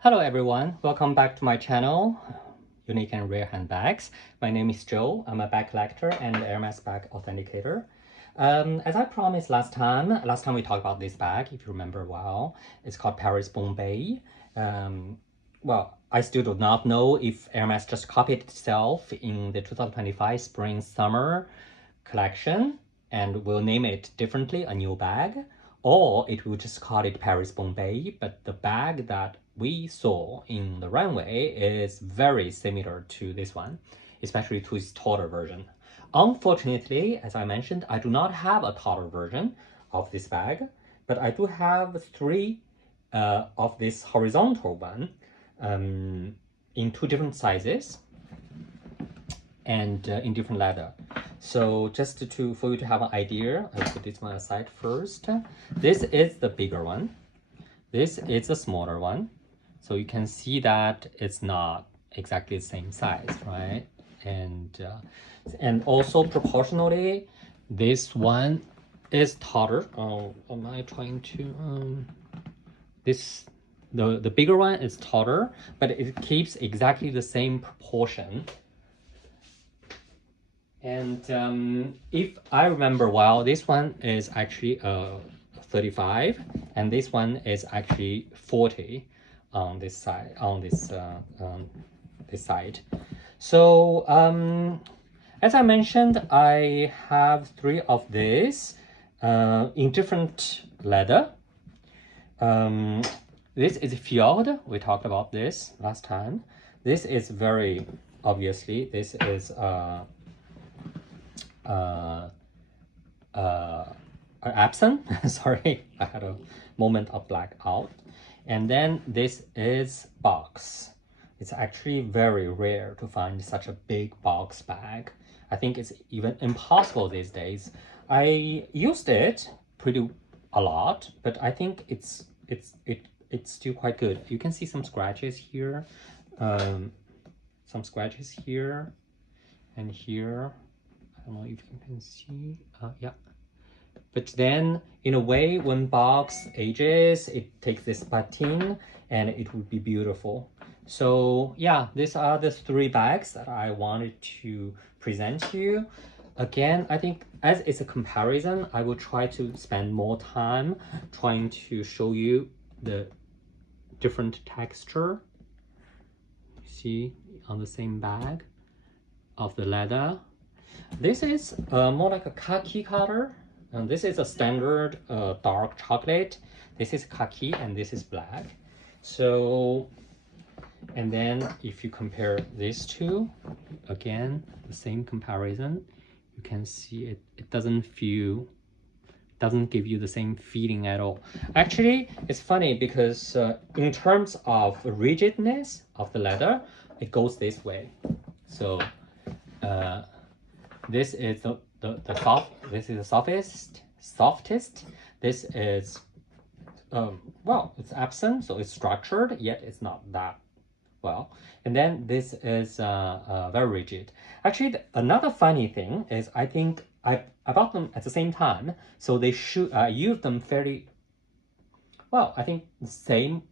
Hello everyone, welcome back to my channel, Unique and Rare Handbags. My name is Joe. I'm a bag collector and Hermes bag authenticator. As I promised last time we talked about this bag, if you remember well, it's called Paris Bombay. Well, I still do not know if Hermes just copied itself in the 2025 spring-summer collection and will name it differently, a new bag, or it will just call it Paris Bombay, but the bag that we saw in the runway is very similar to this one, especially to its taller version. Unfortunately, as I mentioned, I do not have a taller version of this bag, but I do have three of this horizontal one in two different sizes and in different leather. So just for you to have an idea, I'll put this one aside first. This is the bigger one. This is the smaller one. So you can see that it's not exactly the same size, right? And also proportionally, this one is taller. Oh, am I trying to the bigger one is taller, but it keeps exactly the same proportion. And if I remember well, this one is actually 35, and this one is actually 40 on this side. This side. So as I mentioned, I have three of these in different leather. This is Fjord. We talked about this last time. This is very obviously. This is absent. Sorry, I had a moment of blackout. And then this is box. It's actually very rare to find such a big box bag. I think it's even impossible these days. I used it a lot, but I think it's still quite good. You can see some scratches here, some scratches here and here. I don't know if you can see. Yeah. But then, in a way, when box ages, it takes this patina and it would be beautiful. So yeah, these are the three bags that I wanted to present to you. Again, I think as it's a comparison, I will try to spend more time trying to show you the different texture. You see on the same bag of the leather. This is more like a khaki color. And this is a standard dark chocolate. This is khaki and this is black. So, and then if you compare these two, again, the same comparison, you can see it doesn't give you the same feeling at all. Actually, it's funny because in terms of rigidness of the leather, it goes this way. So, this is this is the softest. This is well, it's absent, so it's structured, yet it's not that well. And then this is very rigid. Actually, another funny thing is I think I bought them at the same time, so they should use them fairly well. I think the same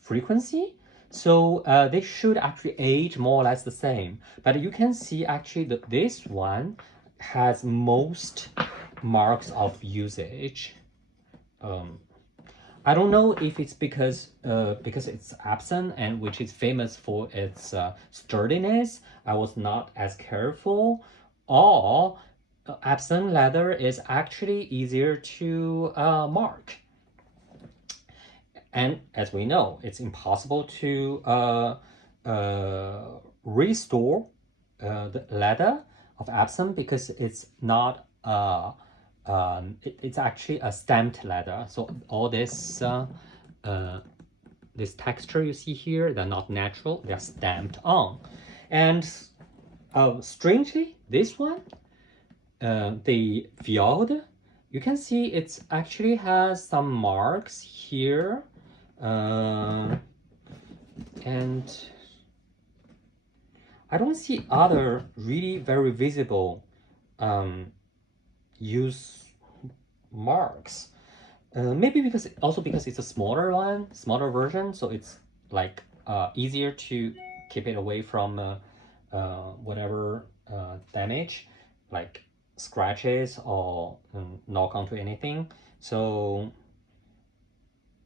frequency. So they should actually age more or less the same. But you can see actually that this one has most marks of usage. I don't know if it's because it's absent and which is famous for its sturdiness. I was not as careful, or absent leather is actually easier to mark. And as we know, it's impossible to restore the leather of absent because it's not it's actually a stamped leather. So all this this texture you see here, they're not natural, they're stamped on. And strangely, this one, the Fjord, you can see it actually has some marks here. And I don't see other really very visible use marks. maybe because it's a smaller version, so it's like easier to keep it away from whatever damage, like scratches or knock onto anything. So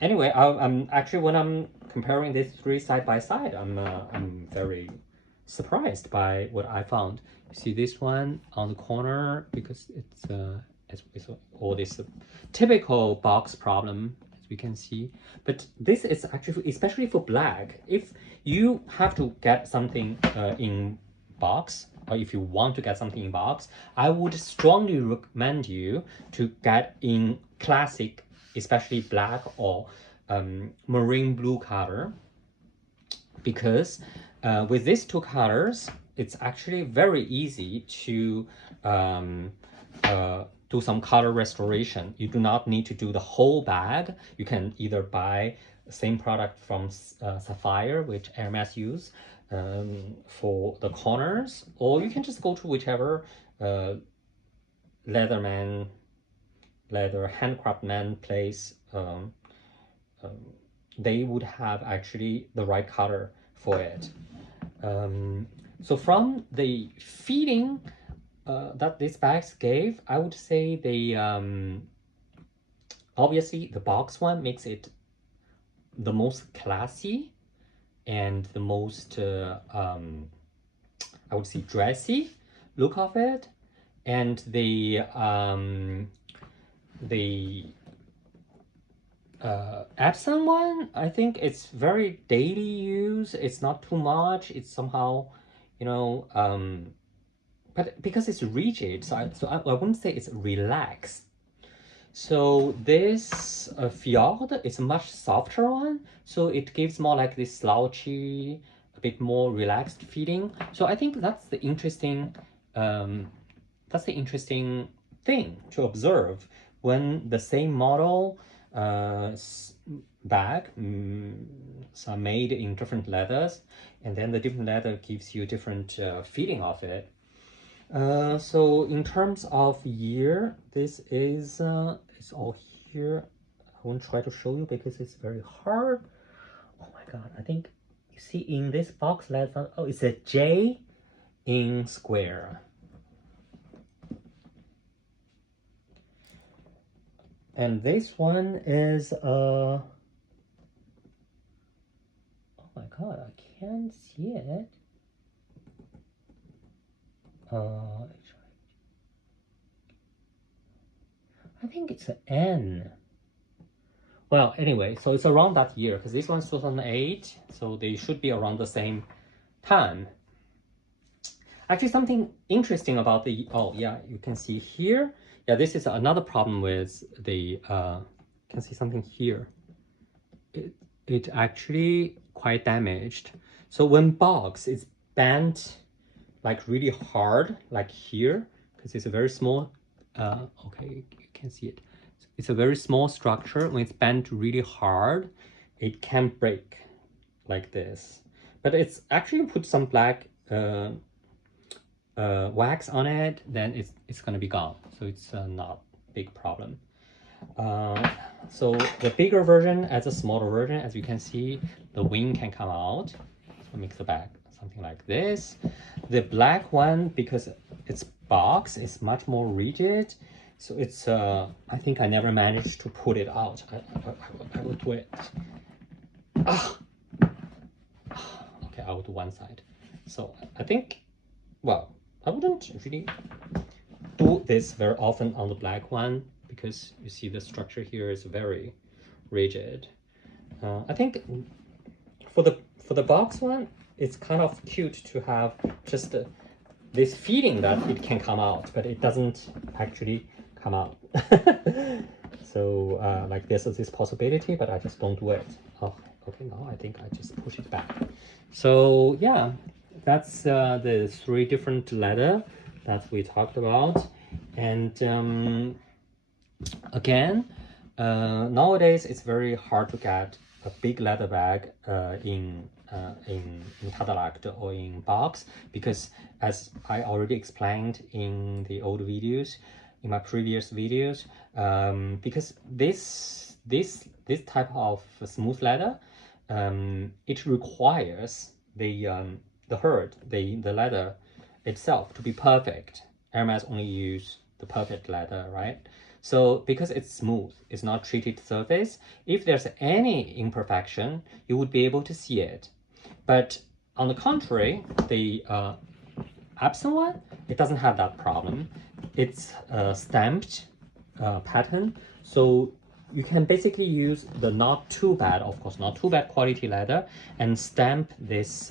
anyway, I'm actually, when I'm comparing these three side by side, I'm very surprised by what I found. You see this one on the corner, because it's all this typical box problem, as we can see. But this is actually, especially for black, if you have to get something in box, or if you want to get something in box, I would strongly recommend you to get in classic, especially black or marine blue color, because with these two colors, it's actually very easy to do some color restoration. You do not need to do the whole bag. You can either buy the same product from Sapphire, which Hermes use for the corners, or you can just go to whichever leather handcraft man place. They would have actually the right color for it. So from the feeling that these bags gave, I would say they obviously the box one makes it the most classy and the most I would say dressy look of it, and the Epson one, I think it's very daily use. It's not too much. It's somehow, you know, but because it's rigid, so I wouldn't say it's relaxed. So this Fjord is a much softer one, so it gives more like this slouchy, a bit more relaxed feeling. So I think that's the interesting thing to observe when the same model bag are made in different leathers, and then the different leather gives you different feeling of it. So in terms of year, this is it's all here. I won't try to show you because it's very hard. Oh my god, I think you see in this box leather, oh, it's a J in square. And this one is oh my god, I can't see it. I think it's an N. Well, anyway, so it's around that year, because this one's 2008, so they should be around the same time. Actually, something interesting about the, oh yeah, you can see here. Yeah, this is another problem with the, you can see something here. It actually quite damaged. So when box is bent like really hard, like here, because it's a very small, okay, you can see it. It's a very small structure. When it's bent really hard, it can break like this. But it's actually put some black wax on it, then it's gonna be gone. So it's not a big problem. So the bigger version as a smaller version, as you can see, the wing can come out. So it makes the bag something like this. The black one, because its box is much more rigid, so it's I think I never managed to pull it out. I will do it. Okay, I will do one side. So I think, well, I wouldn't really do this very often on the black one, because you see the structure here is very rigid. I think for the box one, it's kind of cute to have just this feeling that it can come out, but it doesn't actually come out. So like this is this possibility, but I just don't do it. Oh, okay, now I think I just push it back. So yeah, that's the three different leather that we talked about. And again, nowadays it's very hard to get a big leather bag in Tadalakt or in box, because as I already explained in the old videos, in my previous videos, because this type of smooth leather, it requires the leather itself to be perfect. Hermes only use the perfect leather, right? So because it's smooth, it's not treated surface, if there's any imperfection, you would be able to see it. But on the contrary, the Epson one, it doesn't have that problem. It's a stamped pattern, so you can basically use the not too bad, of course, not too bad quality leather and stamp this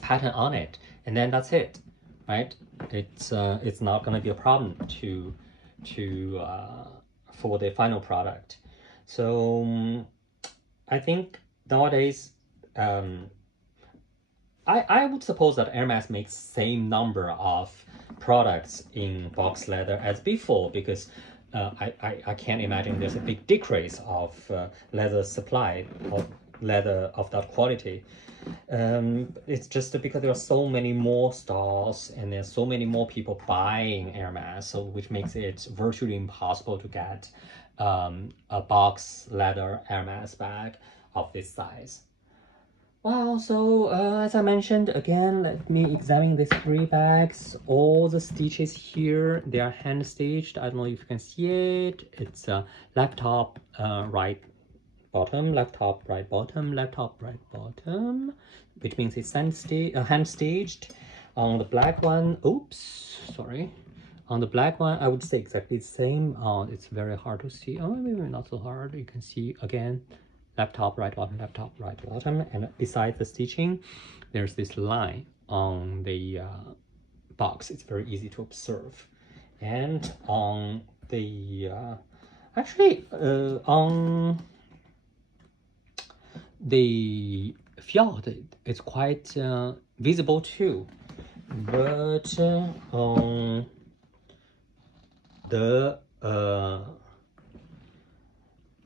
pattern on it, and then that's it, right? It's not going to be a problem to for the final product. So I think nowadays, I would suppose that Hermes makes same number of products in box leather as before, because I can't imagine there's a big decrease of leather supply of leather of that quality. It's just because there are so many more stores and there's so many more people buying Hermes, so which makes it virtually impossible to get a box leather Hermes bag of this size. Well, so as I mentioned, again, let me examine these three bags. All the stitches here, they are hand stitched. I don't know if you can see it. It's left top, right bottom, left top, right bottom, left top, right bottom, which means it's hand stitched. On the black one, oops, sorry. On the black one, I would say exactly the same. It's very hard to see. Oh, maybe not so hard. You can see again, left top, right bottom, left top, right bottom. And beside the stitching, there's this line on the box. It's very easy to observe. And on the, on the fjord, it's quite visible too. But on the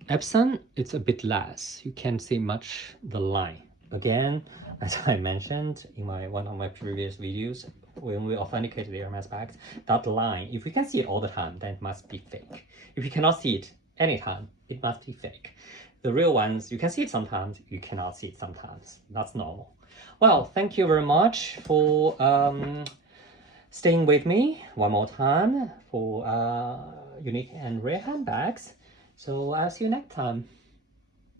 Epson, it's a bit less. You can't see much the line. Again, as I mentioned in one of my previous videos, when we authenticated the Hermes bags, that line, if you can see it all the time, then it must be fake. If you cannot see it anytime, it must be fake. The real ones, you can see it sometimes, you cannot see it sometimes. That's normal. Well, thank you very much for staying with me one more time for unique and rare handbags. So I'll see you next time.